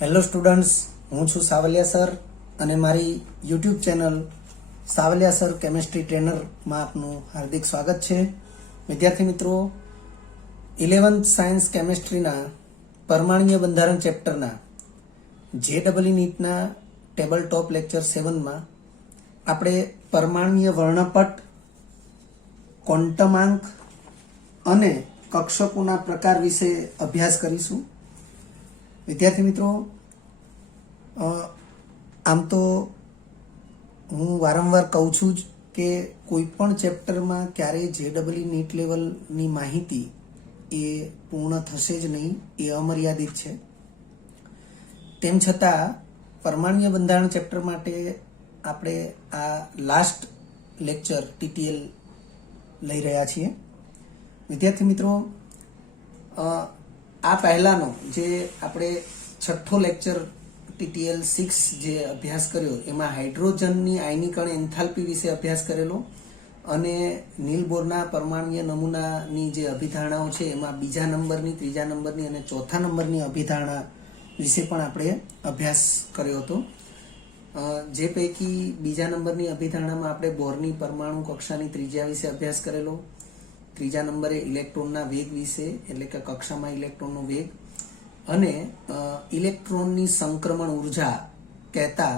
Hello students, હું છું Savaliya sir અને મારી YouTube channel Savaliya sir chemistry ટ્રેનરમાં આપનું હાર્દિક સ્વાગત છે. વિદ્યાર્થી મિત્રો, 11th સાયન્સ કેમેસ્ટ્રીના પરમાણ્વીય બંધારણ ચેપ્ટરના JEE નીટના ટેબલ ટોપ લેક્ચર 7માં આપણે પરમાણ્વીય વર્ણપટ, ક્વોન્ટમાંક અને કક્ષકોના પ્રકાર વિશે અભ્યાસ કરીશું. વિદ્યાર્થી મિત્રો, આમ તો હું વારંવાર કહું છું જ કે કોઈ પણ ચેપ્ટરમાં ક્યારેય JEE નીટ લેવલની માહિતી એ પૂર્ણ થશે જ નહીં, એ અમર્યાદિત છે. તેમ છતાં પરમાણ્વીય બંધારણ ચેપ્ટર માટે આપણે આ લાસ્ટ લેક્ચર TTL લઈ રહ્યા છીએ. વિદ્યાર્થી મિત્રો, આ પહેલાનો જે આપણે છઠ્ઠો લેક્ચર TTL 6 જે અભ્યાસ કર્યો એમાં હાઇડ્રોજનની આયનીકરણ એન્થાલ્પી વિશે અભ્યાસ કરેલો અને નીલ બોરના પરમાણ્વીય નમૂનાની જે અભિધારણાઓ છે એમાં બીજા નંબરની, ત્રીજા નંબરની અને ચોથા નંબરની અભિધારણા વિશે પણ આપણે અભ્યાસ કર્યો હતો. જે પૈકી બીજા નંબરની અભિધારણામાં આપણે બોરની પરમાણુ કક્ષાની ત્રિજ્યા વિશે અભ્યાસ કરેલો, ત્રીજા નંબરે ઇલેક્ટ્રોનના વેગ વિશે, એટલે કે કક્ષામાં ઇલેક્ટ્રોનનો વેગ, અને ઇલેક્ટ્રોનની સંક્રમણ ઉર્જા કહેતા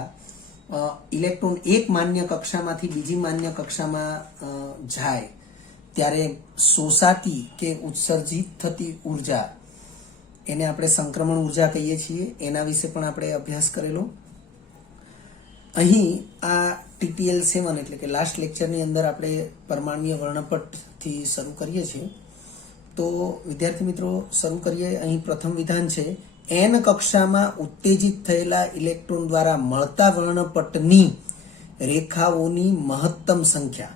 ઇલેક્ટ્રોન એક માન્ય કક્ષામાંથી બીજી માન્ય કક્ષામાં જાય ત્યારે શોષાતી કે ઉત્સર્જિત થતી ઉર્જા, એને આપણે સંક્રમણ ઉર્જા કહીએ છીએ, એના વિશે પણ આપણે અભ્યાસ કરેલો. અહીં આ TTL 7 એટલે કે લાસ્ટ લેક્ચરની અંદર આપણે પરમાણ્વીય વર્ણપટથી શરૂ કરીએ છીએ. તો વિદ્યાર્થી મિત્રો, શરૂ કરીએ. અહીં પ્રથમ વિધાન છે, n કક્ષામાં ઉત્તેજિત થયેલા ઇલેક્ટ્રોન દ્વારા મળતા વર્ણપટની રેખાઓની મહત્તમ સંખ્યા.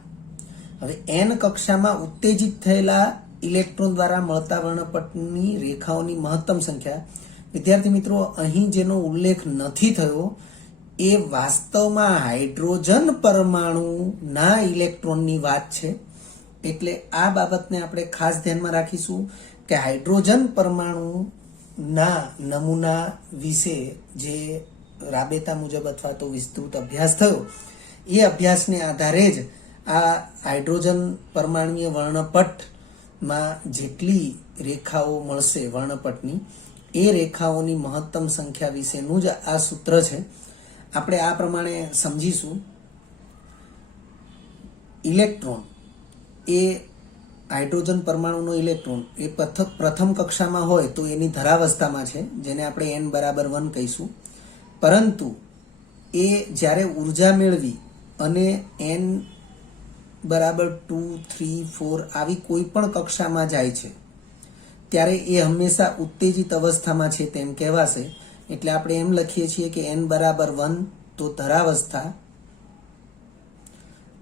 હવે n કક્ષામાં ઉત્તેજિત થયેલા ઇલેક્ટ્રોન દ્વારા મળતા વર્ણપટની રેખાઓની મહત્તમ સંખ્યા. વિદ્યાર્થી મિત્રો, અહીં જેનો ઉલ્લેખ નથી થયો એ વાસ્તવમાં હાઇડ્રોજન પરમાણુના ઇલેક્ટ્રોનની વાત છે. એટલે આ બાબતને આપણે ખાસ ધ્યાનમાં રાખીશું કે હાઇડ્રોજન પરમાણુના નમૂના વિશે જે રાબેતા મુજબ અથવા તો વિસ્તૃત અભ્યાસ થયો, એ અભ્યાસને આધારે જ આ હાઇડ્રોજન પરમાણુય વર્ણપટમાં જેટલી રેખાઓ મળશે વર્ણપટની, એ રેખાઓની મહત્તમ સંખ્યા વિશેનું જ આ સૂત્ર છે. આપણે આ પ્રમાણે સમજીશું. ઇલેક્ટ્રોન એ હાઇડ્રોજન પરમાણુનો ઇલેક્ટ્રોન એ પ્રથમ કક્ષામાં હોય તો એની ધરાવસ્થામાં છે, જેને આપણે n=1 કહીશું. પરંતુ એ જ્યારે ઉર્જા મેળવી અને n=2, 3, 4 આવી કોઈ પણ કક્ષામાં જાય છે ત્યારે એ હંમેશા ઉત્તેજિત અવસ્થામાં છે તેમ કહેવાશે. એટલે આપણે એમ લખીએ છીએ કે n=1 તો ધરાવસ્થા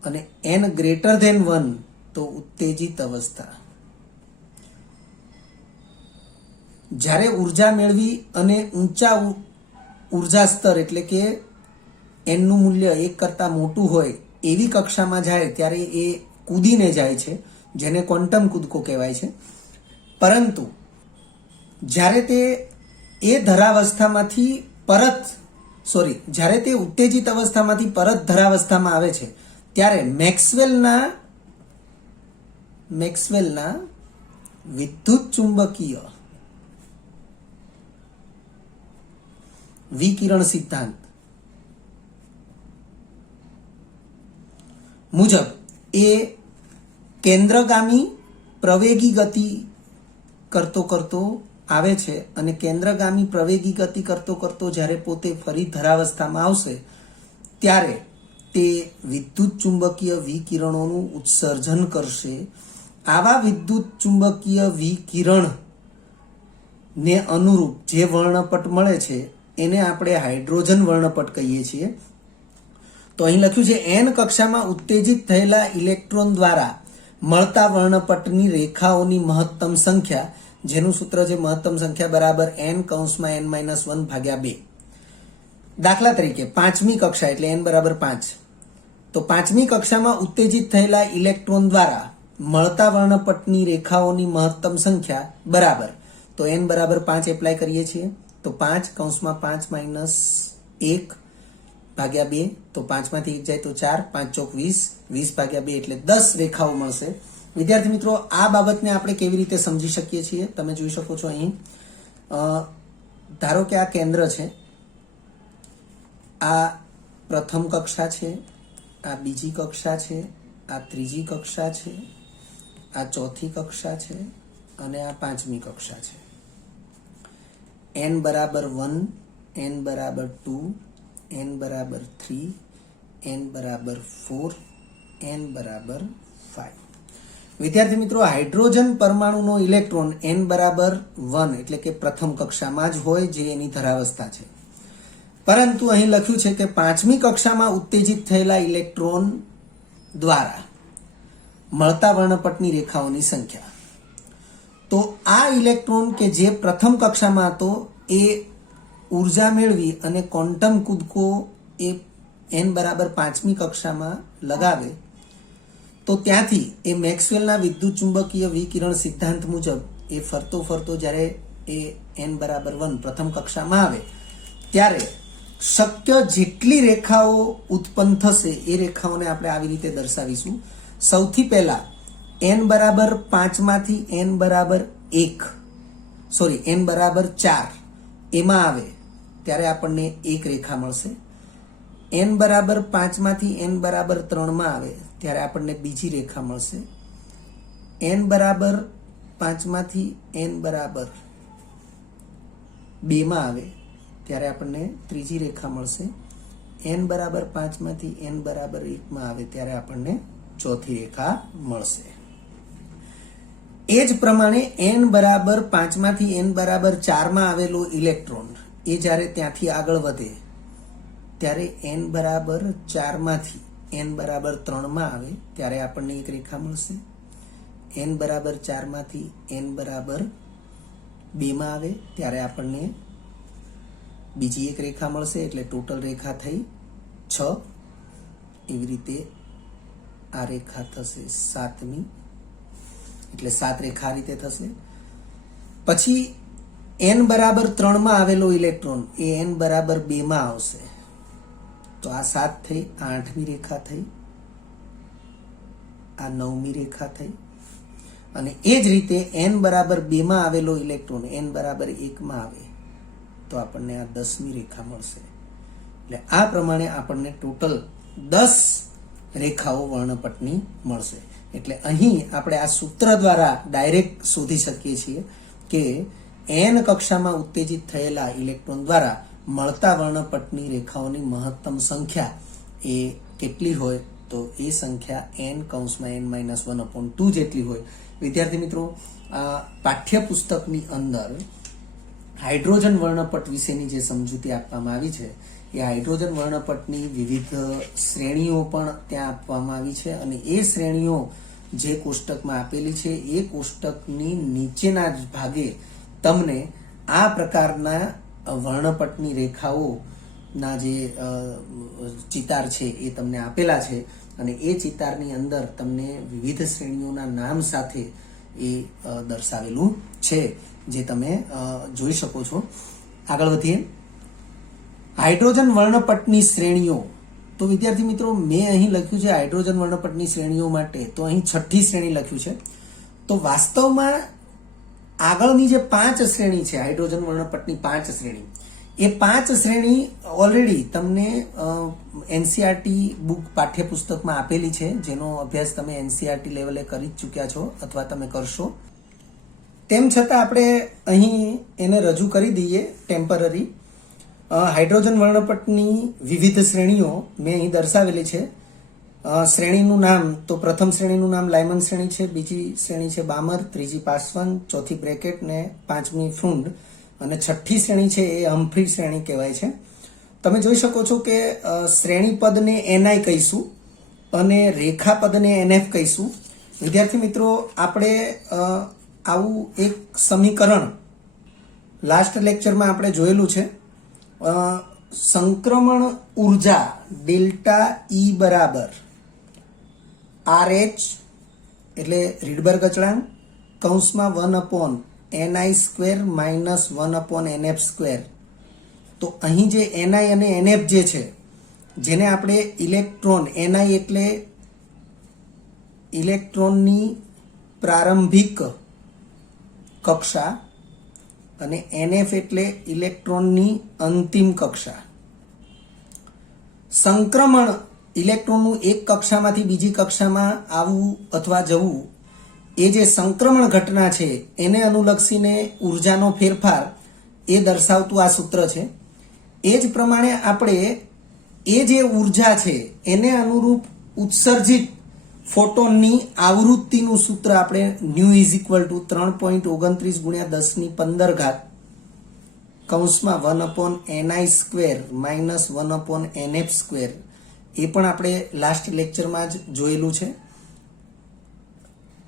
અને n=1 તો ઉત્તેજિત અવસ્થા. જ્યારે ઉર્જા મેળવી અને ઊંચા ઉર્જા સ્તર એટલે કે n નું મૂલ્ય 1 કરતા મોટું હોય એવી કક્ષામાં જાય ત્યારે એ કૂદીને જાય છે, જેને ક્વોન્ટમ કૂદકો કહેવાય છે. પરંતુ જ્યારે તે ધરાવસ્થામાંથી જ્યારે તે ઉત્તેજિત અવસ્થામાંથી પરત ધરાવસ્થામાં આવે છે ત્યારે મેક્સવેલના વિદ્યુત ચુંબકીય વિકિરણ સિદ્ધાંત મુજબ એ કેન્દ્રગામી પ્રવેગી ગતિ કરતો આવે છે અને કેન્દ્રગામી પ્રવેગી ગતિ કરતો જ્યારે પોતે ફરી ધરાવસ્થામાં આવશે ત્યારે તે વિદ્યુત ચુંબકીય વિકિરણોનું ઉત્સર્જન કરશે. આવા વિદ્યુત ચુંબકીય વિકિરણ ને અનુરૂપ જે વર્ણપટ મળે છે એને આપણે હાઇડ્રોજન વર્ણપટ કહીએ છીએ. તો અહીં લખ્યું છે, n કક્ષામાં ઉત્તેજિત થયેલા ઇલેક્ટ્રોન દ્વારા મળતા વર્ણપટની રેખાઓની મહત્તમ સંખ્યા, જેનું સૂત્ર છે મહત્તમ સંખ્યા બરાબર n(n-1/2). દાખલા તરીકે પાંચમી કક્ષા એટલે n=5. તો પાંચમી કક્ષામાં ઉત્તેજિત થયેલા ઇલેક્ટ્રોન દ્વારા મળતા વર્ણપટની રેખાઓની મહત્તમ સંખ્યા બરાબર, તો n=5 એપ્લાય કરીએ છીએ તો 5 કૌંસમાં 5 માઇનસ 1 ભાગ્યા 2, તો 5 માંથી 1 જાય તો 4, 5 ચોક 20, 20 ભાગ્યા 2 એટલે 10 રેખાઓ મળશે. વિદ્યાર્થી મિત્રો, આ બાબતને આપણે કેવી રીતે સમજી શકીએ છીએ? તમે જોઈ શકો છો અહીં, ધારો કે આ કેન્દ્ર છે, આ પ્રથમ કક્ષા છે, આ બીજી કક્ષા છે, આ ત્રીજી કક્ષા છે, આ ચોથી કક્ષા છે અને આ પાંચમી કક્ષા છે. n બરાબર 1, n બરાબર 2, n બરાબર 3, n બરાબર 4, n બરાબર 5. વિદ્યાર્થી મિત્રો, હાઇડ્રોજન પરમાણુનો ઇલેક્ટ્રોન n બરાબર 1 એટલે કે પ્રથમ કક્ષામાં જ હોય, જે એની ધરાવસ્થા છે. પરંતુ અહીં લખ્યું છે કે પાંચમી કક્ષામાં ઉત્તેજિત થયેલા ઇલેક્ટ્રોન દ્વારા મળતા વર્ણપટની રેખાઓની સંખ્યા. તો આ ઇલેક્ટ્રોન કે જે પ્રથમ કક્ષામાં હતો એ ઉર્જા મેળવી અને ક્વોન્ટમ કૂદકો એ n બરાબર પાંચમી કક્ષામાં લગાવે, તો ત્યાંથી એ મેક્સવેલના વિદ્યુત ચુંબકીય વિકિરણ સિદ્ધાંત મુજબ એ ફરતો ફરતો જ્યારે એ n બરાબર 1 પ્રથમ કક્ષામાં આવે ત્યારે શક્ય જેટલી રેખાઓ ઉત્પન્ન થશે એ રેખાઓને આપણે આવી રીતે દર્શાવીશું. સૌથી પહેલા n બરાબર 5 માંથી n બરાબર 4 એમાં આવે ત્યારે આપણને એક રેખા મળશે. n બરાબર 5 માંથી n બરાબર 3 માં આવે ત્યારે આપણને બીજી રેખા મળશે. n બરાબર 5 માંથી n બરાબર 2 માં આવે ત્યારે આપણને ત્રીજી રેખા મળશે. n બરાબર 5 માંથી n બરાબર 1 માં આવે ત્યારે આપણને ચોથી રેખા મળશે. એ જ પ્રમાણે n બરાબર 5 માંથી n બરાબર 4 માં આવેલો ઇલેક્ટ્રોન એ જ્યારે ત્યાંથી આગળ વધે ત્યારે n બરાબર 4 માંથી n બરાબર 3 માં આવે ત્યારે આપણને એક રેખા મળશે. n બરાબર 4 માંથી n બરાબર 2 માં આવે ત્યારે આપણને બીજી એક રેખા મળશે, એટલે ટોટલ રેખા થઈ 6. એવી રીતે આ રેખા થશે 7મી, એટલે 7 રેખા આ રીતે થશે. પછી n બરાબર 3 માં આવેલો ઇલેક્ટ્રોન એ n બરાબર 2 માં આવશે, તો આ 7 થઈ, આ 8મી રેખા થઈ, આ 9મી રેખા થઈ. અને એ જ રીતે n બરાબર 2 માં આવેલો ઇલેક્ટ્રોન n બરાબર 1 માં આવે તો આપણને આ 10મી રેખા મળશે. એટલે આ પ્રમાણે આપણને ટોટલ 10 રેખાઓ વર્ણપટની મળશે. એટલે અહીં આપણે આ સૂત્ર દ્વારા ડાયરેક્ટ શોધી શકીએ છીએ કે n કક્ષામાં ઉત્તેજિત થયેલા ઇલેક્ટ્રોન દ્વારા મળતા વર્ણપટની રેખાઓની મહત્તમ સંખ્યા એ કેટલી હોય, તો એ સંખ્યા n(n-1/2) જેટલી હોય. વિદ્યાર્થી મિત્રો, પાઠ્યપુસ્તકની અંદર હાઇડ્રોજન વર્ણપટ વિશેની જે સમજૂતી આપવામાં આવી છે એ હાઇડ્રોજન વર્ણપટની વિવિધ શ્રેણીઓ પણ ત્યાં આપવામાં આવી છે, અને એ શ્રેણીઓ જે કોષ્ટકમાં આપેલી છે એ કોષ્ટકની નીચેના જ ભાગે તમને આ પ્રકારના વર્ણપટની રેખાઓના જે ચિતાર છે એ તમને આપેલા છે, અને એ ચિતારની અંદર તમને વિવિધ શ્રેણીઓના નામ સાથે એ દર્શાવેલું છે, જે તમે જોઈ શકો છો. આગળ વધીએ. હાઇડ્રોજન વર્ણપટની શ્રેણીઓ. તો વિદ્યાર્થી મિત્રો, મેં અહીં લખ્યું છે હાઇડ્રોજન વર્ણપટની શ્રેણીઓ માટે, તો અહીં 6ઠ્ઠી શ્રેણી લખ્યું છે. તો વાસ્તવમાં આગળની જે 5 શ્રેણી છે, હાઇડ્રોજન વર્ણપટની 5 શ્રેણી, એ 5 શ્રેણી ઓલરેડી તમને એનસીઆરટી બુક પાઠ્યપુસ્તકમાં આપેલી છે, જેનો અભ્યાસ તમે એનસીઆરટી લેવલે કરી જ ચૂક્યા છો અથવા તમે કરશો. તેમ છતાં આપણે અહીં એને રજૂ કરી દઈએ ટેમ્પરરી. હાઇડ્રોજન વર્ણપટની વિવિધ શ્રેણીઓ મેં અહીં દર્શાવેલી છે. શ્રેણીનું નામ, તો પ્રથમ શ્રેણીનું નામ લાયમન શ્રેણી છે, બીજી શ્રેણી છે બામર, ત્રીજી પાસવન, ચોથી બ્રેકેટ ને 5મી ફ્રુન્ડ, અને 6ઠ્ઠી શ્રેણી છે એ હમ્ફ્રી શ્રેણી કહેવાય છે. તમે જોઈ શકો છો કે શ્રેણી પદને NI કહીશું અને રેખા પદને NF કહીશું. વિદ્યાર્થી મિત્રો, આપણે આવું એક સમીકરણ લાસ્ટ લેક્ચરમાં આપણે જોયેલું છે. સંક્રમણ ઉર્જા ડેલ્ટા E બરાબર RH એટલે રીડબર્ગ અચળાંક કૌંસમાં 1/2 ni સ્ક્વેર માઇનસ 1/nf². તો અહીં જે ni અને nf જે છે, જેને આપણે ઇલેક્ટ્રોન, ni એટલે ઇલેક્ટ્રોનની પ્રારંભિક કક્ષા અને nf એટલે ઇલેક્ટ્રોનની અંતિમ કક્ષા. સંક્રમણ, ઇલેક્ટ્રોનનું એક કક્ષામાંથી બીજી કક્ષામાં આવવું અથવા જવું, એ જે સંક્રમણ ઘટના છે એને અનુલક્ષીને ઉર્જાનો ફેરફાર એ દર્શાવતું આ સૂત્ર છે. એ જ પ્રમાણે આપણે એ જે ઉર્જા છે એને અનુરૂપ ઉત્સર્જિત ફોટોનની આવૃત્તિનું સૂત્ર આપણે ન્યુ ઇઝ ઇક્વલ ટુ 3.29 × 10⁻15 કૌંસમાં 1/ni² માઇનસ 1/nf², એ પણ આપણે લાસ્ટ લેક્ચરમાં જ જોયેલું છે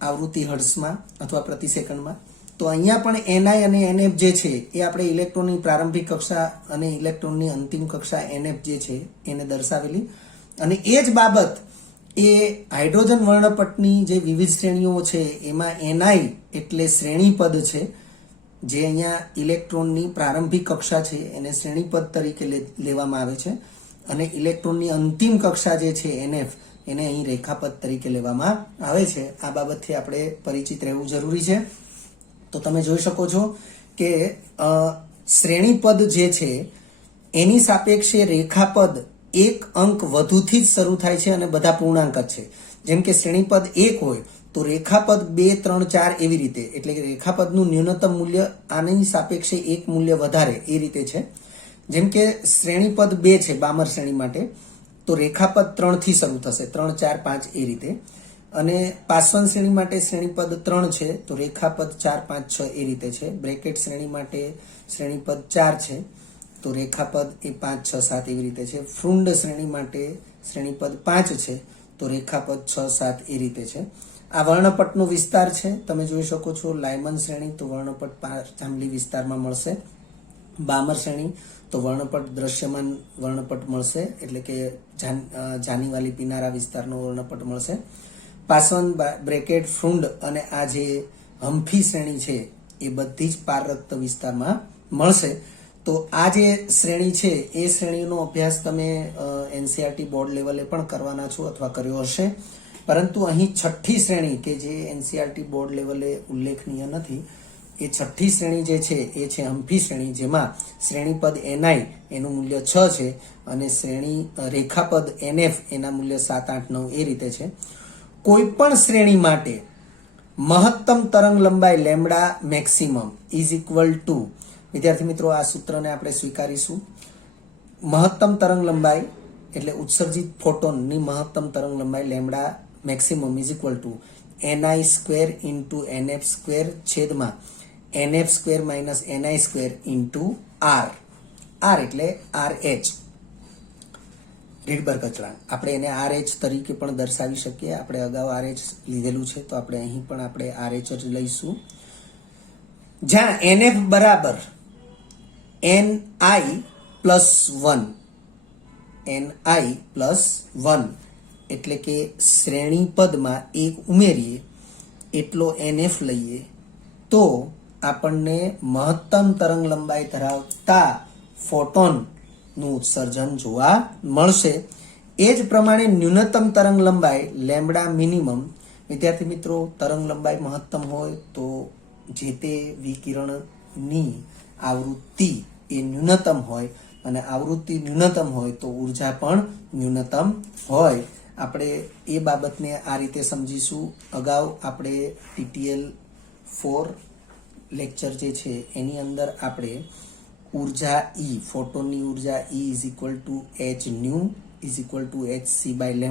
આવૃત્તિ હર્ટ્ઝમાં અથવા પ્રતિ સેકન્ડમાં. તો અહીંયા પણ ni અને nf જે છે એ આપણે ઇલેક્ટ્રોનની પ્રારંભિક કક્ષા અને ઇલેક્ટ્રોનની અંતિમ કક્ષા nf જે છે એને દર્શાવેલી. અને એ જ બાબત એ હાઇડ્રોજન વર્ણપટની જે વિવિધ શ્રેણીઓ છે એમાં ni એટલે શ્રેણીપદ છે, જે અહીંયા ઇલેક્ટ્રોનની પ્રારંભિક કક્ષા છે એને શ્રેણીપદ તરીકે લેવામાં આવે છે, અને ઇલેક્ટ્રોનની અંતિમ કક્ષા જે છે nf એને અહીં રેખાપદ તરીકે લેવામાં આવે છે. આ બાબતથી આપણે પરિચિત રહેવું જરૂરી છે. તો તમે જોઈ શકો છો કે શ્રેણીપદ જે છે એની સાપેક્ષે રેખાપદ એક અંક વધુથી જ શરૂ થાય છે અને બધા પૂર્ણાંક જ છે. જેમ કે શ્રેણીપદ 1 હોય તો રેખાપદ 2, 3, 4 એવી રીતે, એટલે કે રેખાપદનું ન્યૂનતમ મૂલ્ય આની સાપેક્ષે એક મૂલ્ય વધારે એ રીતે છે. જેમ કે શ્રેણીપદ 2 છે બામર શ્રેણી માટે, તો રેખાપદ 3 થી શરૂ થશે, 3, 4, 5 એ રીતે. અને પાસવન શ્રેણી માટે શ્રેણીપદ 3 છે તો રેખાપદ 4, 5, 6 એ રીતે છે. બ્રેકેટ શ્રેણી માટે શ્રેણીપદ 4 છે તો રેખાપદ એ 5, 6, 7 એવી રીતે છે. ફ્રુન્ડ શ્રેણી માટે શ્રેણીપદ 5 છે તો રેખાપદ 6, 7 એ રીતે છે. આ વર્ણપટનો વિસ્તાર છે, તમે જોઈ શકો છો. લાયમન શ્રેણી તો વર્ણપટ જાંબલી વિસ્તારમાં મળશે. બામર શ્રેણી તો વર્ણપટ દ્રશ્યમાન વર્ણપટ મળશે, એટલે કે જાનીવાલી પીનારા વિસ્તારનો વર્ણપટ મળશે. પાસવન, બ્રેકેટ, ફ્રુન્ડ અને આ જે હમ્ફી શ્રેણી છે એ બધી જ પારરક્ત વિસ્તારમાં મળશે. તો આ જે શ્રેણી છે એ શ્રેણીનો અભ્યાસ તમે એનસીઆરટી બોર્ડ લેવલે પણ કરવાના છો અથવા કર્યો હશે. પરંતુ અહીં છઠ્ઠી શ્રેણી કે જે એનસીઆરટી બોર્ડ લેવલે ઉલ્લેખનીય નથી, એ છઠ્ઠી શ્રેણી જે છે એ છે હમ્ફી શ્રેણી, જેમાં શ્રેણીપદ ni એનું મૂલ્ય 6 છે અને શ્રેણી રેખાપદ nf એના મૂલ્ય 7, 8, 9 એ રીતે છે. કોઈ પણ શ્રેણી માટે મહત્તમ તરંગ લંબાઈ lambda maximum is equal two, વિદ્યાર્થી મિત્રો આ સૂત્રને આપણે સ્વીકારીશું. મહત્તમ તરંગ લંબાઈ એટલે ઉત્સર્જિત ફોટોનની મહત્તમ તરંગ લંબાઈ lambda maximum is equal two ni² × nf² છેદમાં nf² minus ni² × r. r એટલે RH, રીડબર્ગ અચળાંક. આપણે એને RH તરીકે પણ દર્શાવી શકીએ. આપણે અગાઉ RH લીધેલું છે તો આપણે અહીં પણ આપણે RH જ લઈશું. જ્યાં nf બરાબર ni+1, ni+1 એટલે કે શ્રેણીપદમાં એક ઉમેરીએ એટલો nf લઈએ તો આપણને મહત્તમ તરંગ લંબાઈ ધરાવતા ફોટોનનું ઉત્સર્જન જોવા મળશે. એ જ પ્રમાણે ન્યૂનતમ તરંગ લંબાઈ લેમ્ડા મિનિમમ, વિદ્યાર્થી મિત્રો તરંગ લંબાઈ મહત્તમ હોય તો જે તે વિકિરણની આવૃત્તિ એ ન્યૂનતમ હોય, અને આવૃત્તિ ન્યૂનતમ હોય તો ઉર્જા પણ ન્યૂનતમ હોય. આપણે એ બાબતને આ રીતે સમજીશું. અગાઉ આપણે TTL 4 લેક્ચર જે છે એની અંદર આપણે ઉર્જા E, ફોટોનની ઉર્જા E is equal to h nu is equal two hc/λ.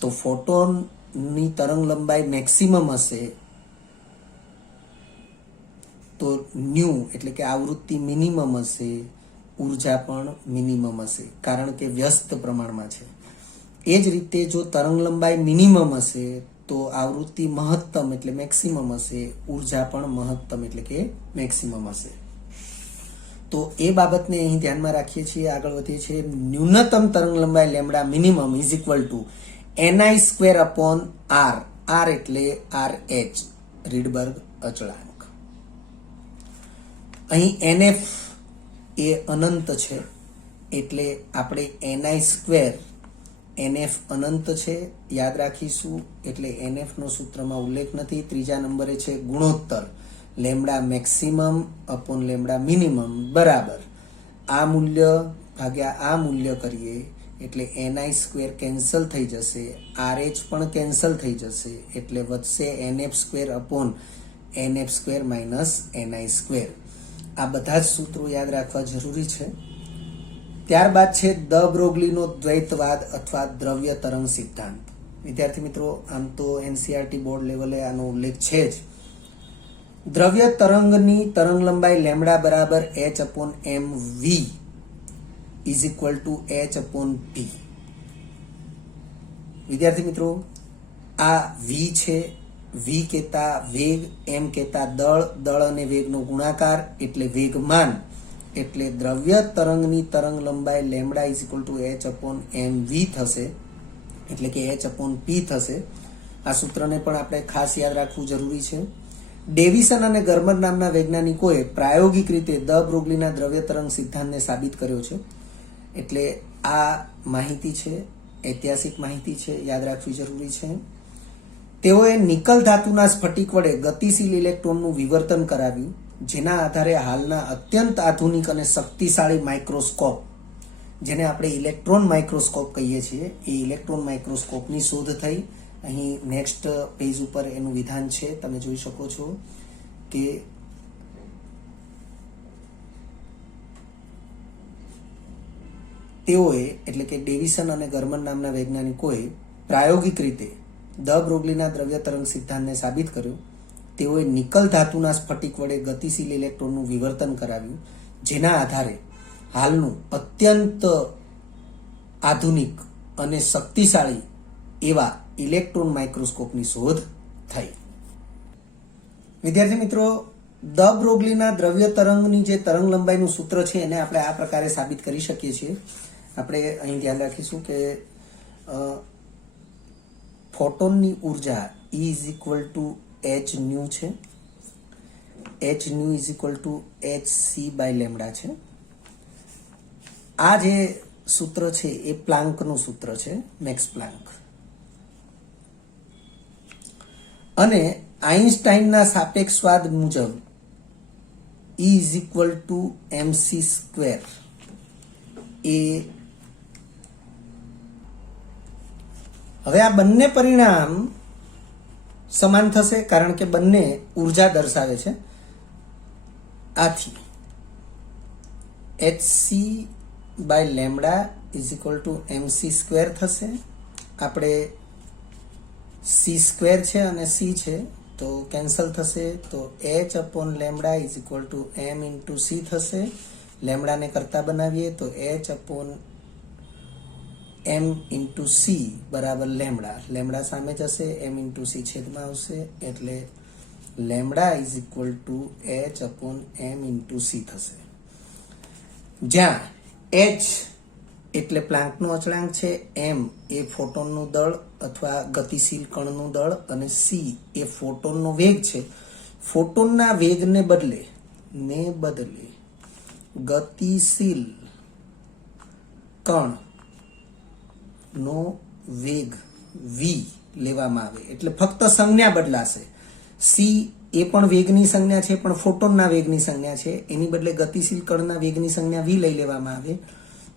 તો ફોટોનની તરંગ લંબાઈ મેક્સિમમ હશે તો ન્યુ એટલે કે આવૃત્તિ મિનિમમ હશે, ઉર્જા પણ મિનિમમ હશે, કારણ કે વ્યસ્ત પ્રમાણમાં છે. એ જ રીતે જો તરંગ લંબાઈ મિનિમમ હશે તો આવૃત્તિ મહત્તમ એટલે મેક્સિમમ હશે, ઉર્જા પણ મહત્તમ એટલે કે મેક્સિમમ હશે. તો એ બાબતને અહીં ધ્યાનમાં રાખીએ છીએ, આગળ વધીએ છીએ. ન્યૂનતમ તરંગ લંબાઈ lambda minimum is equal two ni² / r, r એટલે RH, રીડબર્ગ અચળાંક. અહીં NF એ અનંત છે એટલે આપણે ni સ્ક્વેર NF અનંત છે યાદ રાખીશું, એટલે NF નો સૂત્રમાં ઉલ્લેખ નથી. ત્રીજા નંબરે છે ગુણોત્તર lambda maximum upon lambda minimum બરાબર આ મૂલ્ય ભાગ્યા આ મૂલ્ય કરીએ એટલે ni સ્ક્વેર કેન્સલ થઈ જશે, RH પણ કેન્સલ થઈ જશે, એટલે વધશે NF square upon NF square minus ni square. આ બધા જ સૂત્રો યાદ રાખવા જરૂરી છે. ત્યારબાદ છે દ બ્રોગલીનો દ્વૈતવાદ અથવા દ્રવ્ય તરંગ સિદ્ધાંત. વિદ્યાર્થી મિત્રો, આમ તો NCERT બોર્ડ લેવલે આનો ઉલ્લેખ છે જ. દ્રવ્ય તરંગની તરંગ લંબાઈ લેમ્ડા બરાબર h upon mv is equal to h upon p. વિદ્યાર્થી મિત્રો, આ v છે, v કહેતા વેગ, m કહેતા દળ અને વેગનો ગુણાકાર એટલે વેગમાન, એટલે દ્રવ્ય તરંગની તરંગ લંબાઈ lambda is equal to h upon mv થશે, એટલે કે h અપોન p થશે. આ સૂત્રને પણ આપણે ખાસ યાદ રાખવું જરૂરી છે. ડેવિસન અને ગર્મર નામના વૈજ્ઞાનિકોએ પ્રાયોગિક રીતે દ બ્રોગલીના દ્રવ્ય તરંગ સિદ્ધાંતને સાબિત કર્યો છે. એટલે આ માહિતી છે, ઐતિહાસિક માહિતી છે, યાદ રાખવી જરૂરી છે. તેઓએ નિકલ ધાતુના સ્ફટિક વડે ગતિશીલ ઇલેક્ટ્રોનનું વિવર્તન કરાવ્યું, જેના આધારે હાલના અત્યંત આધુનિક અને શક્તિશાળી માઇક્રોસ્કોપ, જેને આપણે ઇલેક્ટ્રોન માઇક્રોસ્કોપ કહીએ છીએ, એ ઇલેક્ટ્રોન માઇક્રોસ્કોપની શોધ થઈ. અહીં નેક્સ્ટ પેજ ઉપર એનું વિધાન છે, તમે જોઈ શકો છો કે તેઓએ એટલે કે ડેવિસન અને ગર્મર નામના વૈજ્ઞાનિકોએ પ્રાયોગિક રીતે દ બ્રોગલીના દ્રવ્ય તરંગ સિદ્ધાંતને સાબિત કર્યો. તેઓએ નિકલ ધાતુના સ્ફટિક વડે ગતિશીલ ઇલેક્ટ્રોનનું વિવર્તન કરાવ્યું, જેના આધારે હાલનું અત્યંત આધુનિક અને શક્તિશાળી એવા ઇલેક્ટ્રોન માઇક્રોસ્કોપની શોધ થઈ. વિદ્યાર્થી મિત્રો, દ બ્રોગલીના દ્રવ્ય તરંગની જે તરંગ લંબાઈનું સૂત્ર છે એને આપણે આ પ્રકારે સાબિત કરી શકીએ છીએ. આપણે અહીં ધ્યાન રાખીશું કે ફોટોનની ઉર્જા E is equal to h nu છે, h nu is equal to hc by lambda છે. આ જે સૂત્ર છે એ પ્લાન્કનું સૂત્ર છે, મેક્સ પ્લાન્ક. અને આઇન્સ્ટાઈનના સાપેક્ષવાદ મુજબ E is equal to mc square એ હવે આ બંને પરિણામ સમાન થશે, કારણ કે બંને ઉર્જા દર્શાવે છે. આથી hc by lambda is equal to mc square થશે. આપણે c સ્ક્વેર છે અને c છે તો કેન્સલ થશે, તો h upon lambda is equal two m into c થશે. લેમ્ડાને કરતા બનાવીએ તો h upon m into c બરાબર લેમ્ડા, લેમ્ડા સામે જશે, m ઇન્ટુ c છેદમાં આવશે, એટલે lambda is equal to h upon m into c થશે. જ્યાં h એટલે પ્લાન્કનો અચળાંક છે, m એ ફોટોનનું દળ અથવા ગતિશીલ કણનું દળ અને c એ ફોટોનનો વેગ છે. ફોટોનના વેગને બદલે ગતિશીલ કણ નો વેગ v લેવામાં આવે, એટલે ફક્ત સંજ્ઞા બદલાશે. c એ પણ વેગની સંજ્ઞા છે, પણ ફોટોનના વેગની સંજ્ઞા છે, એની બદલે ગતિશીલ કણના વેગની સંજ્ઞા v લઈ લેવામાં આવે.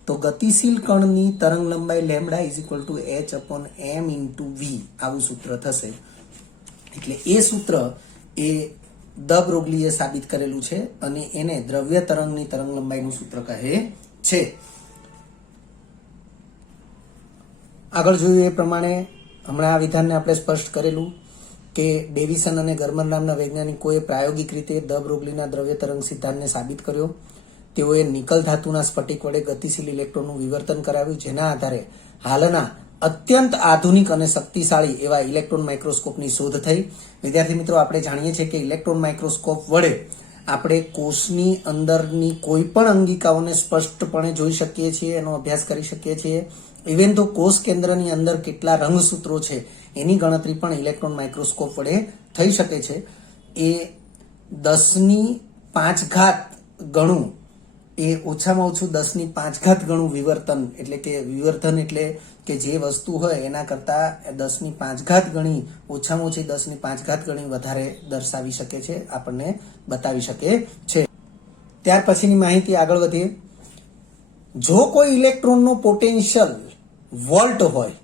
તો ગતિશીલ કણની તરંગ લંબાઈ lambda is equal to h upon m into v આવું સૂત્ર થશે. એટલે એ સૂત્ર એ દ બ્રોગલીએ સાબિત કરેલું છે અને એને દ્રવ્ય તરંગની તરંગ લંબાઈનું સૂત્ર કહે છે. આગળ જોયું એ પ્રમાણે હમણાં આ વિધાનને આપણે સ્પષ્ટ કરેલું કે ડેવિસન અને ગર્મર નામના વૈજ્ઞાનિકોએ પ્રાયોગિક રીતે દ બ્રોગલીના દ્રવ્ય તરંગ સિદ્ધાંતને સાબિત કર્યો. તેઓએ નિકલ ધાતુના સ્ફટિક વડે ગતિશીલ ઇલેક્ટ્રોનનું વિવર્તન કરાવ્યું, જેના આધારે હાલના અત્યંત આધુનિક અને શક્તિશાળી એવા ઇલેક્ટ્રોન માઇક્રોસ્કોપની શોધ થઈ. વિદ્યાર્થી મિત્રો, આપણે જાણીએ છીએ કે ઇલેક્ટ્રોન માઇક્રોસ્કોપ વડે આપણે કોષની અંદરની કોઈ પણ અંગિકાઓને સ્પષ્ટપણે જોઈ શકીએ છીએ, એનો અભ્યાસ કરી શકીએ છીએ. ઇવન તો કોષ કેન્દ્રની અંદર કેટલા રંગસૂત્રો છે એની ગણતરી પણ ઇલેક્ટ્રોન માઇક્રોસ્કોપ વડે થઈ શકે છે. એ 10⁵ ગણું એ ઓછામાં ઓછું 10⁵ ગણું વિવર્તન એટલે કે વિવર્ધન એટલે કે જે વસ્તુ હોય એના કરતા 10⁵ ગણી ઓછામાં ઓછી 10⁵ ગણી વધારે દર્શાવી શકે છે, આપણને બતાવી શકે છે. ત્યાર પછીની માહિતી આગળ વધીએ. જો કોઈ ઇલેક્ટ્રોનનો પોટેન્શિયલ વોલ્ટ હોય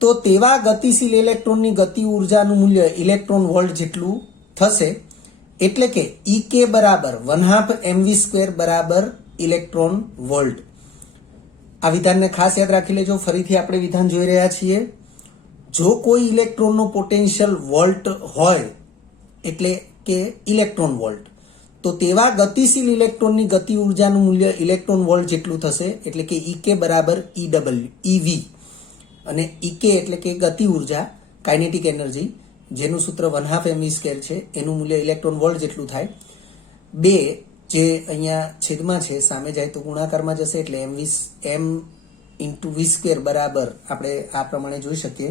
તો તેવા ગતિશીલ ઇલેક્ટ્રોનની ગતિ ઉર્જાનું મૂલ્ય ઇલેક્ટ્રોન વોલ્ટ જેટલું થશે. એટલે કે EK બરાબર 1/2 mv² બરાબર ઇલેક્ટ્રોન વોલ્ટ. આ વિધાનને ખાસ યાદ રાખી લેજો. ફરીથી આપણે વિધાન જોઈ રહ્યા છીએ. જો કોઈ ઇલેક્ટ્રોનનો પોટેન્શિયલ વોલ્ટ હોય એટલે કે ઇલેક્ટ્રોન વોલ્ટ, તો તેવા ગતિશીલ ઇલેક્ટ્રોનની ગતિ ઉર્જાનું મૂલ્ય ઇલેક્ટ્રોન વોલ્ટ જેટલું થશે. એટલે કે EK બરાબર EV, અને EK એટલે કે ગતિ ઉર્જા, કાઇનેટિક એનર્જી, જેનું સૂત્ર 1/2 mv² છે, એનું મૂલ્ય ઇલેક્ટ્રોન વોલ્ટ જેટલું થાય. 2 જે અહીંયા છેદમાં છે સામે જાય તો ગુણાકારમાં જશે, એટલે m×v² બરાબર આપણે આ પ્રમાણે જોઈ શકીએ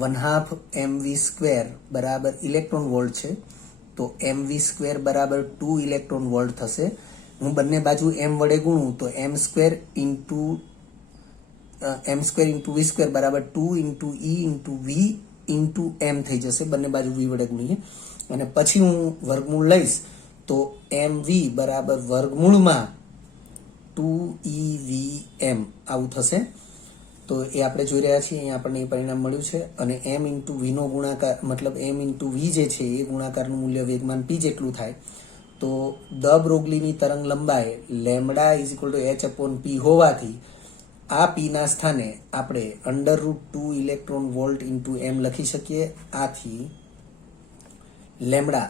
1/2 mv² બરાબર ઇલેક્ટ્રોન વોલ્ટ છે, તો mv² બરાબર 2 ઇલેક્ટ્રોન વોલ્ટ થશે. હું બંને બાજુ m વડે ગુણું તો m²×v² બરાબર 2×e×v×m થઈ જશે. બંને બાજુ v વડે ગુણીએ અને પછી હું વર્ગમૂળ લઈશ તો mv બરાબર વર્ગમૂળમાં 2evm આવું થશે. તો એ આપણે જોઈ રહ્યા છીએ, અહીંયા આપણને એ પરિણામ મળ્યું છે. અને m×v નો ગુણાકાર મતલબ m×v જે છે એ ગુણાકારનું મૂલ્ય વેગમાન p જેટલું થાય. તો દ બ્રોગલીની તરંગ લંબાઈ λ=h/p હોવાથી આ p ના સ્થાને આપણે √2 ઇલેક્ટ્રોન વોલ્ટ × m લખી શકીએ. આથી લેમ્ડા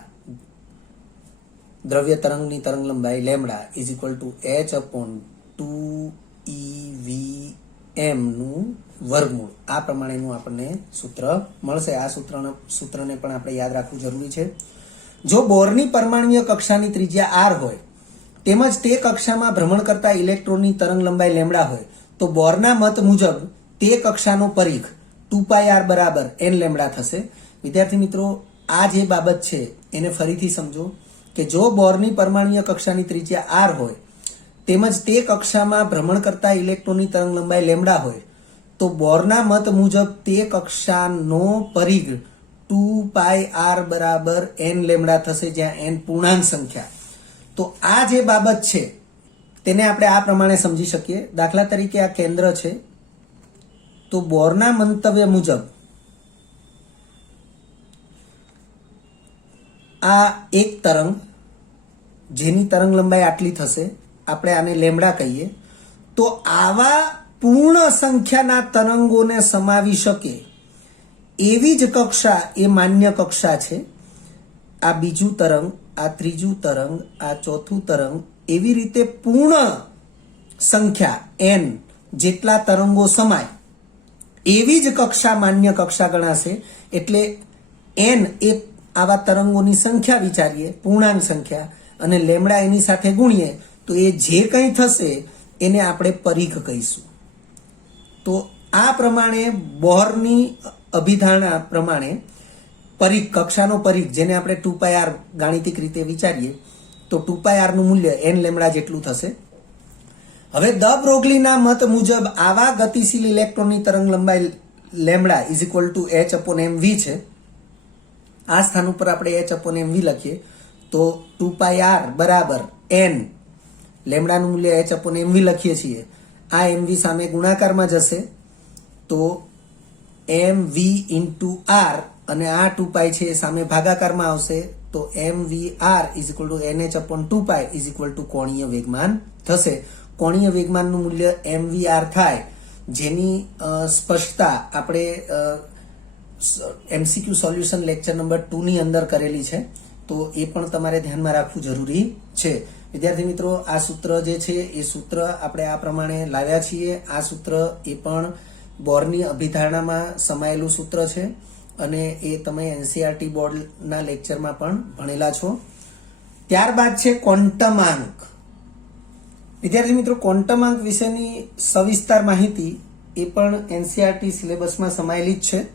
દ્રવ્ય તરંગની તરંગ લંબાઈ λ=h/2evm નું વર્ગમૂળ. આ પ્રમાણેનું આપણને સૂત્ર મળશે. આ સૂત્રને પણ આપણે યાદ રાખવું જરૂરી છે. જો બોરની પરમાણ્વીય કક્ષાની ત્રિજ્યા r હોય તેમજ તે કક્ષામાં ભ્રમણ કરતા ઇલેક્ટ્રોનની તરંગ લંબાઈ લેમ્ડા હોય તો બોરના મત મુજબ તે કક્ષાનો પરિઘ 2πr બરાબર n લેમ્ડા થશે. વિદ્યાર્થી મિત્રો, આ જે બાબત છે એને ફરીથી સમજો કે જો બોરની પરમાણ્વીય કક્ષાની ત્રિજ્યા r હોય તેમજ તે કક્ષામાં ભ્રમણ કરતા ઇલેક્ટ્રોનની તરંગ લંબાઈ લેમ્ડા હોય તો બોરના મત મુજબ તે કક્ષાનો પરિઘ 2πr બરાબર n લેમ્ડા થશે, જ્યાં n પૂર્ણાંક સંખ્યા. તો આ જે બાબત છે તેને આપણે આ પ્રમાણે સમજી શકીએ. દાખલા તરીકે આ કેન્દ્ર છે, તો બોરના મંતવ્ય મુજબ આ એક તરંગ જેની તરંગ લંબાઈ આટલી થશે, આપણે આને લેમ્ડા કહીએ, તો આવા પૂર્ણ સંખ્યાના તરંગોને સમાવી શકે એવી જ કક્ષા એ માન્ય કક્ષા છે. આ બીજું તરંગ, આ ત્રીજું તરંગ, આ ચોથું તરંગ, એવી રીતે પૂર્ણ સંખ્યા n જેટલા તરંગો સમાય એવી જ કક્ષા માન્ય કક્ષા ગણાશે. એટલે n એ આવા તરંગોની સંખ્યા વિચારીએ, પૂર્ણાંક સંખ્યા, અને લેમ્ડા એની સાથે ગુણીએ તો એ જે કંઈ થશે એને આપણે પરિઘ કહીશું. તો આ પ્રમાણે બોરની અભિધારણા પ્રમાણે પરિઘ, કક્ષાનો પરિઘ, જેને આપણે 2πr ગાણિતિક રીતે વિચારીએ તો 2πr નું મૂલ્ય n લેમ્ડા જેટલું થશે. હવે દ બ્રોગલીના મત મુજબ આવા ગતિશીલ ઇલેક્ટ્રોનની તરંગ લંબાઈ લેમ્ડા h/mv છે. આ સ્થાન ઉપર આપણે h/mv લખીએ તો 2πr બરાબર n, લેમ્ડાનું મૂલ્ય h/mv લખીએ છીએ. આ mv સામે ગુણાકારમાં જશે તો mv×r, અને આ 2π છે સામે ભાગાકારમાં આવશે તો mvr=nh/2π કોણીય વેગમાન થશે. કોણીય વેગમાનનું મૂલ્ય mvr થાય, જેની સ્પષ્ટતા આપણે MCQ સોલ્યુશન લેક્ચર નંબર 2 ની અંદર કરેલી છે, તો એ પણ તમારે ધ્યાનમાં રાખવું જરૂરી છે. વિદ્યાર્થી મિત્રો, આ સૂત્ર જે છે એ સૂત્ર આપણે આ પ્રમાણે લાવ્યા છીએ. આ સૂત્ર એ પણ બોરની અભિધારણામાં સમાયેલું સૂત્ર છે અને એ તમે NCERT બોર્ડના લેક્ચરમાં પણ ભણેલા છો. ત્યારબાદ છે ક્વોન્ટમાંક. વિદ્યાર્થી મિત્રો, ક્વોન્ટમાંક વિશેની સવિસ્તાર માહિતી એ પણ NCERT સિલેબસમાં સમાયેલી જ છે.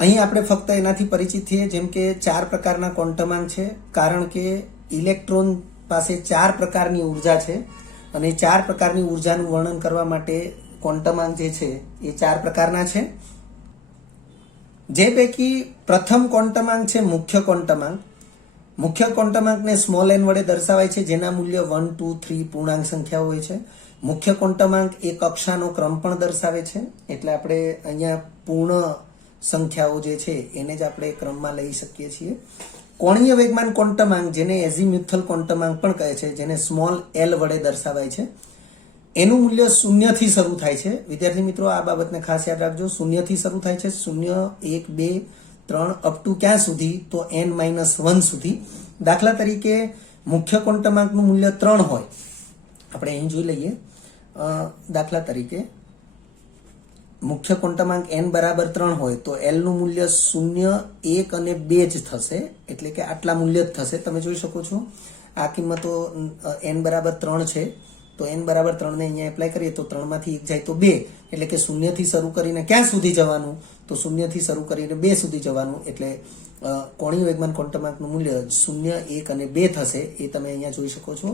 અહીં આપણે ફક્ત એનાથી પરિચિત થઈએ, જેમ કે 4 પ્રકારના ક્વોન્ટમાંક છે. કારણ કે ઇલેક્ટ્રોન પાસે 4 પ્રકારની ઉર્જા છે અને 4 પ્રકારની ઉર્જાનું વર્ણન કરવા માટે ક્વોન્ટમાંક જે છે એ 4 પ્રકારના છે. જે પૈકી પ્રથમ ક્વોન્ટમાંક છે મુખ્ય ક્વોન્ટમાંક. મુખ્ય ક્વોન્ટમાંકને સ્મોલ n વડે દર્શાવાય છે, જેના મૂલ્ય 1, 2, 3 પૂર્ણાંક સંખ્યાઓ હોય છે. મુખ્ય ક્વોન્ટમાંક એ કક્ષાનો ક્રમ પણ દર્શાવે છે, એટલે આપણે અહીંયા પૂર્ણ સંખ્યાઓ જે છે એને જ આપણે ક્રમમાં લઈ શકીએ છીએ. કોણીય વેગમાન ક્વોન્ટમાંક, જેને એઝીમ્યુથલ ક્વોન્ટમાંક પણ કહે છે, જેને સ્મોલ l વડે દર્શાવાય છે, એનું મૂલ્ય 0 થી શરૂ થાય છે. વિદ્યાર્થી મિત્રો, આ બાબતને ખાસ યાદ રાખજો. 0 થી શરૂ થાય છે. 0, 1, 2, 3 અપ ટુ ક્યાં સુધી? તો n-1 સુધી. દાખલા તરીકે મુખ્ય ક્વોન્ટમાંકનું મૂલ્ય 3 હોય. આપણે અહીં જોઈ લઈએ. દાખલા તરીકે મુખ્ય ક્વોન્ટમાંક n બરાબર 3 હોય તો l નું મૂલ્ય 0, 1 અને 2 જ થશે, એટલે કે આટલા મૂલ્ય જ થશે. તમે જોઈ શકો છો આ કિંમતો n બરાબર 3 છે, તો n બરાબર 3 ને અહીંયા એપ્લાય કરીએ તો 3 માંથી 1 જાય તો 2, એટલે કે 0 થી શરૂ કરીને ક્યાં સુધી જવાનું? તો 0 થી શરૂ કરીને 2 સુધી જવાનું. એટલે કોણીય વેગમાન ક્વોન્ટમાંકનું મૂલ્ય 0, 1 અને 2 થશે. એ તમે અહીંયા જોઈ શકો છો.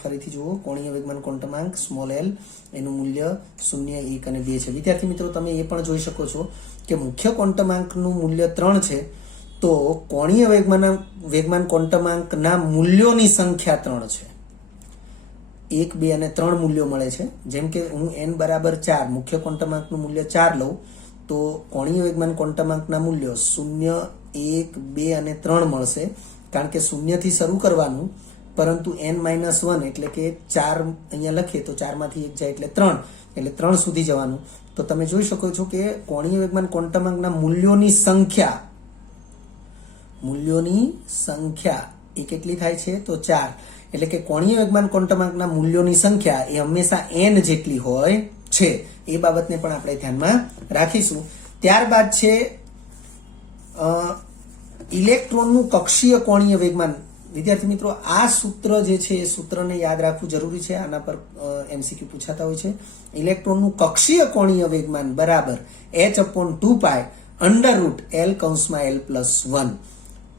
ફરીથી જુઓ, કોણીય વેગમાન ક્વોન્ટમાંક સ્મોલ l, એનું મૂલ્ય 0, 1 અને 2 છે. વિદ્યાર્થી મિત્રો, તમે એ પણ જોઈ શકો છો કે મુખ્ય ક્વોન્ટમાંકનું મૂલ્ય 3 છે, તો કોણીય વેગમાન ક્વોન્ટમાંકના મૂલ્યોની સંખ્યા 3 છે. 1, 2 અને 3 મૂલ્યો મળે છે. જેમ કે હું n બરાબર 4, મુખ્ય ક્વોન્ટમાંકનું મૂલ્ય 4 લઉં તો કોણીય વેગમાન ક્વોન્ટમાંકના મૂલ્યો 0, 1, 2 અને 3 મળશે, કારણ કે 0 થી શરૂ કરવાનું, પરંતુ n-1 એટલે કે 4 અહીંયા લખીએ તો 4 માંથી 1 જાય એટલે 3, એટલે 3 સુધી જવાનું. તો તમે જોઈ શકો છો કે કોણીય વેગમાન ક્વોન્ટમાંકના મૂલ્યોની સંખ્યા એ કેટલી થાય છે? તો 4. એટલે કે કોણીય વેગમાન ક્વોન્ટમાંકના મૂલ્યોની સંખ્યા એ હંમેશા n જેટલી હોય છે. એ બાબતને પણ આપણે ધ્યાનમાં રાખીશું. ત્યારબાદ છે ઇલેક્ટ્રોનનું કક્ષીય કોણીય વેગમાન. વિદ્યાર્થી મિત્રો, આ સૂત્ર જે છે એ સૂત્રને યાદ રાખવું જરૂરી છે. આના પર MCQ પૂછાતા હોય છે. ઇલેક્ટ્રોનનું કક્ષીય કોણીય વેગમાન બરાબર h/2π √l(l+1).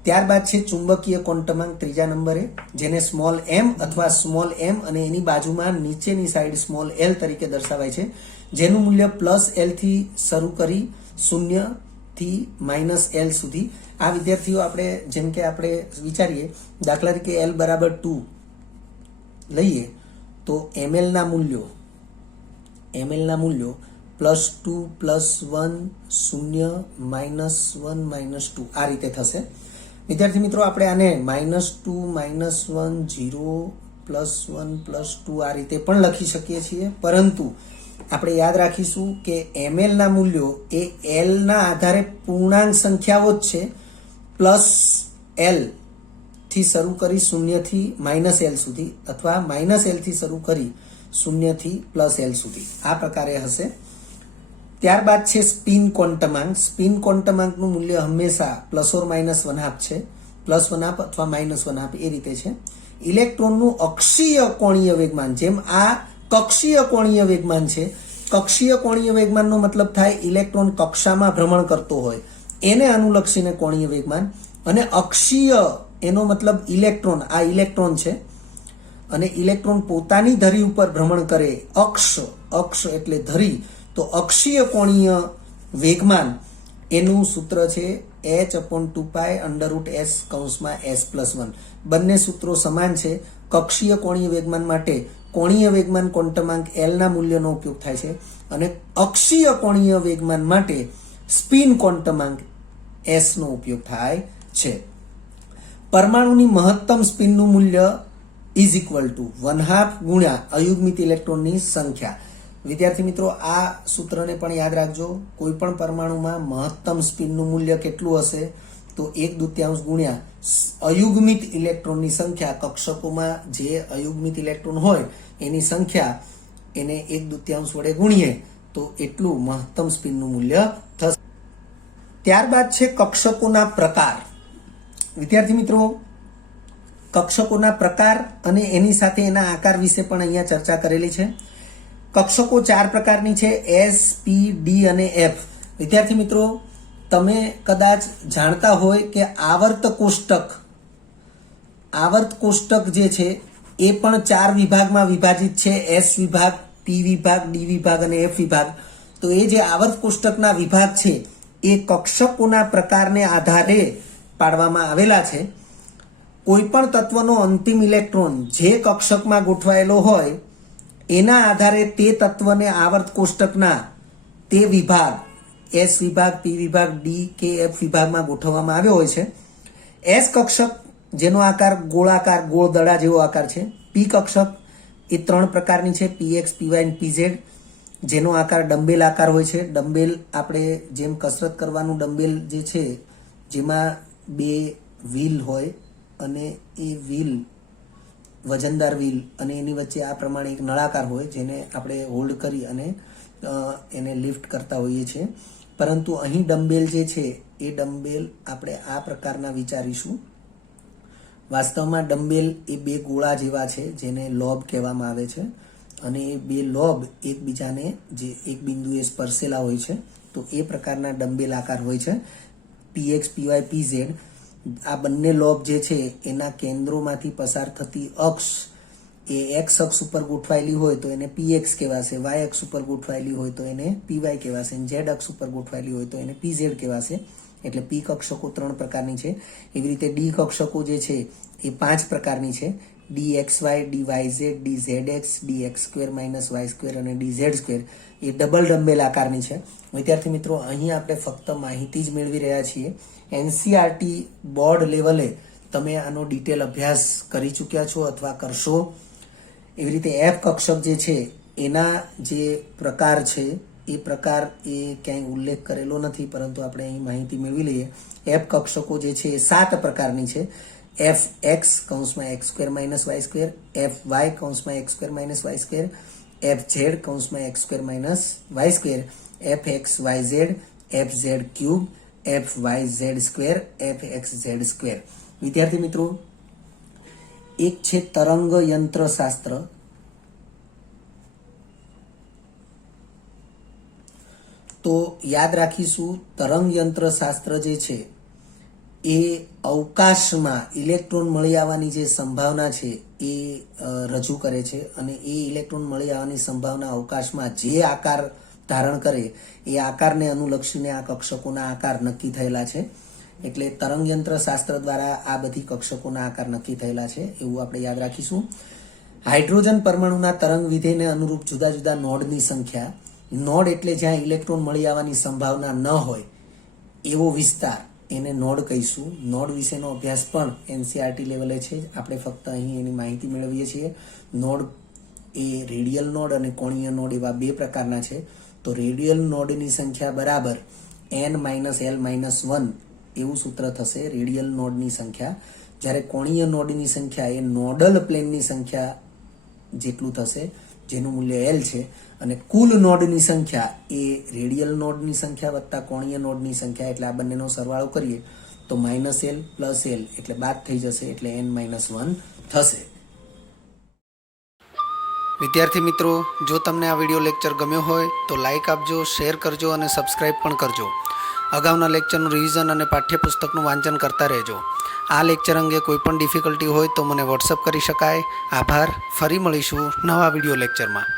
ત્યારબાદ છે ચુંબકીય ક્વોન્ટમાંક ત્રીજા નંબરે, જેને સ્મોલ m અથવા સ્મોલ m અને એની બાજુમાં નીચેની સાઈડ સ્મોલ l તરીકે દર્શાવાય છે, જેનું મૂલ્ય +l થી શરૂ કરી 0 થી -l સુધી. આ વિદ્યાર્થીઓ આપણે જેમ કે આપણે વિચારીએ, દાખલા તરીકે l બરાબર 2 લઈએ તો ml ના મૂલ્યો +2, +1, 0, -1, -2 આ રીતે થશે. વિદ્યાર્થી મિત્રો, આપણે આને -2, -1, 0, +1, +2 આ રીતે પણ લખી શકીએ છીએ, પરંતુ આપણે યાદ રાખીશું કે ml ના મૂલ્યો એ l ના આધારે પૂર્ણાંક સંખ્યાઓ જ છે. +l થી શરૂ કરી 0 થી -l સુધી, અથવા -l થી શરૂ કરી 0 થી +l સુધી, આ પ્રકારે હશે. ત્યારબાદ છે સ્પિન ક્વોન્ટમાંક. સ્પિન ક્વોન્ટમાંકનું મૂલ્ય હંમેશા ±1/2 છે, +1/2 અથવા -1/2 એ રીતે છે. ઇલેક્ટ્રોનનું અક્ષીય કોણીય વેગમાન, જેમ આ કક્ષીય કોણીય વેગમાન છે, કક્ષીય કોણીય વેગમાનનો મતલબ થાય ઇલેક્ટ્રોન કક્ષામાં ભ્રમણ કરતો હોય એને અનુલક્ષીને કોણીય વેગમાન, અને અક્ષીય એનો મતલબ ઇલેક્ટ્રોન, આ ઇલેક્ટ્રોન છે અને ઇલેક્ટ્રોન પોતાની ધરી ઉપર ભ્રમણ કરે, અક્ષ એટલે ધરી, તો અક્ષીય કોણીય વેગમાન એનું સૂત્ર છે h/2π √s(s+1). બંને સૂત્રો સમાન છે. કક્ષીય કોણીય વેગમાન માટે કોણીય વેગમાન ક્વોન્ટમાંક l ના મૂલ્યનો ઉપયોગ થાય છે, અને અક્ષીય કોણીય વેગમાન માટે સ્પિન ક્વોન્ટમાંક s નો ઉપયોગ થાય છે. પરમાણુની મહત્તમ સ્પિનનું મૂલ્ય =1/2 ગુણ્યા અયુગ્મિત ઇલેક્ટ્રોનની સંખ્યા. વિદ્યાર્થી મિત્રો, આ સૂત્રને પણ યાદ રાખજો. કોઈ પણ પરમાણુમાં મહત્તમ સ્પિનનું મૂલ્ય કેટલું હશે? તો 1/2 ગુણ્યા અયુગ્મિત ઇલેક્ટ્રોનની સંખ્યા. કક્ષકોમાં જે અયુગ્મિત ઇલેક્ટ્રોન હોય એની સંખ્યા, એને 1/2 વડે ગુણીએ તો એટલું મહત્તમ સ્પિનનું મૂલ્ય થશે. ત્યારબાદ છે કક્ષકોના પ્રકાર. વિદ્યાર્થી મિત્રો, કક્ષકોના પ્રકાર અને એની સાથે એના આકાર વિશે પણ અહીંયા ચર્ચા કરેલી છે. કક્ષકો 4 પ્રકારની છે, S, P, D અને F. વિદ્યાર્થી મિત્રો, તમે કદાચ જાણતા હોય કે આવર્ત કોષ્ટક આવર્ત કોષ્ટક જે છે એ પણ 4 વિભાગમાં વિભાજિત છે, એસ વિભાગ, પી વિભાગ, ડી વિભાગ અને એફ વિભાગ. તો એ જે આવર્ત કોષ્ટકના વિભાગ છે એ કક્ષકોના પ્રકારને આધારે પાડવામાં આવેલા છે. કોઈ પણ તત્વનો અંતિમ ઇલેક્ટ્રોન જે કક્ષકમાં ગોઠવાયેલો હોય એના આધારે તે તત્વને આવર્ત કોષ્ટકના તે વિભાગ એસ વિભાગ, પી વિભાગ, ડી કે એફ વિભાગમાં ગોઠવવામાં આવ્યો હોય છે. એસ કક્ષક જેનો આકાર ગોળાકાર ગોળ દડા જેવો આકાર છે. પી કક્ષક એ 3 પ્રકારની છે, પીએક્સ, પીવાય અને પીઝેડ, જેનો આકાર ડમ્બેલ આકાર હોય છે. ડમ્બેલ આપણે જેમ કસરત કરવાનું ડમ્બેલ જે છે જેમાં 2 વ્હીલ હોય અને એ વ્હીલ વજનદાર વ્હીલ અને એની વચ્ચે આ પ્રમાણે એક નળાકાર હોય જેને આપણે હોલ્ડ કરી અને એને લિફ્ટ કરતા હોઈએ છીએ. પરંતુ અહીં ડમ્બેલ જે છે એ ડમ્બેલ આપણે આ પ્રકારના વિચારીશું. વાસ્તવમાં ડમ્બેલ એ 2 ગોળા જેવા છે જેને લોબ કહેવામાં આવે છે અને એ 2 લોબ એકબીજાને જે એક બિંદુએ સ્પર્શેલા હોય છે તો એ પ્રકારના ડમ્બેલ આકાર હોય છે. પીએક્સ, પીવાય, પીઝેડ આ બંને લોબ જે છે એના કેન્દ્રોમાંથી પસાર થતી અક્ષ એ એક્સ અક્ષ ઉપર ગોઠવાયેલી હોય તો એને પીએક્સ કહેવાશે, વાય અક્ષ ઉપર ગોઠવાયેલી હોય તો એને પીવાય કહેવાશે અને ઝેડ અક્ષ ઉપર ગોઠવાયેલી હોય તો એને પીઝેડ કહેવાશે. એટલે પી કક્ષકો 3 પ્રકારની છે. એવી રીતે ડી કક્ષકો જે છે એ 5 પ્રકારની છે. D X Y, D Y Z, D Z X, D X square minus Y square અને ડી ઝેડ સ્ક્વેર એ ડબલ ડમ્બેલ આકારની છે. વિદ્યાર્થી મિત્રો, અહીં આપણે ફક્ત માહિતી જ મેળવી રહ્યા છીએ. એનસીઆરટી બોર્ડ લેવલે તમે આનો ડિટેલ અભ્યાસ કરી ચૂક્યા છો અથવા કરશો. એવી રીતે એફ કક્ષક જે છે એના જે પ્રકાર છે એ પ્રકાર એ ક્યાંય ઉલ્લેખ કરેલો નથી, પરંતુ આપણે અહીં માહિતી મેળવી લઈએ. એફ કક્ષકો જે છે એ 7 પ્રકારની છે. એફ એક્સ કૌંસમાં X square minus Y square, F Y કૌંસમાં X square minus Y square, F Z કૌંસમાં X square minus Y square, F X Y Z, F Z cube, F Y Z square, F X Z square. વિદ્યાર્થી મિત્રો, એક છે તરંગ યંત્ર શાસ્ત્ર. તો યાદ રાખીશું, તરંગ યંત્ર શાસ્ત્ર જે છે એ અવકાશમાં ઇલેક્ટ્રોન મળી આવવાની જે સંભાવના છે એ રજૂ કરે છે અને એ ઇલેક્ટ્રોન મળી આવવાની સંભાવના અવકાશમાં જે આકાર ધારણ કરે એ આકારને અનુલક્ષીને આ કક્ષકોના આકાર નક્કી થયેલા છે. એટલે તરંગ યંત્ર શાસ્ત્ર દ્વારા આ બધી કક્ષકોના આકાર નક્કી થયેલા છે એવું આપણે યાદ રાખીશું. હાઇડ્રોજન પરમાણુના તરંગ વિધેયને અનુરૂપ જુદા જુદા નોડની સંખ્યા. નોડ એટલે જ્યાં ઇલેક્ટ્રોન મળી આવવાની સંભાવના ન હોય એવો વિસ્તાર, એને નોડ કહીશું. નોડ વિશેનો અભ્યાસ પણ એનસીઆરટી લેવલે છે, આપણે ફક્ત અહીં એની માહિતી મેળવીએ છીએ. નોડ એ રેડિયલ નોડ અને કોણીય નોડ એવા 2 પ્રકારના છે. તો રેડિયલ નોડની સંખ્યા બરાબર n-l-1 એવું સૂત્ર થશે રેડિયલ નોડની સંખ્યા. જ્યારે કોણીય નોડની સંખ્યા એ નોડલ પ્લેનની સંખ્યા જેટલું થશે જેનું મૂલ્ય l છે. અને કુલ નોડની સંખ્યા એ રેડિયલ નોડની સંખ્યા વત્તા કોણીય નોડની સંખ્યા, એટલે આ બંનેનો સરવાળો કરીએ તો -l + l એટલે બાદ થઈ જશે, એટલે n-1 થશે. વિદ્યાર્થી મિત્રો, જો તમને આ વિડીયો લેક્ચર ગમ્યો હોય તો લાઇક આપજો, શેર કરજો અને સબસ્ક્રાઇબ પણ કરજો. અગાઉના લેક્ચરનું રિવિઝન અને પાઠ્યપુસ્તકનું વાંચન કરતા રહેજો. આ લેક્ચર અંગે કોઈ પણ ડિફિકલ્ટી હોય તો મને વોટ્સઅપ કરી શકાય. આભાર. ફરી મળીશું નવા વિડીયો લેક્ચરમાં.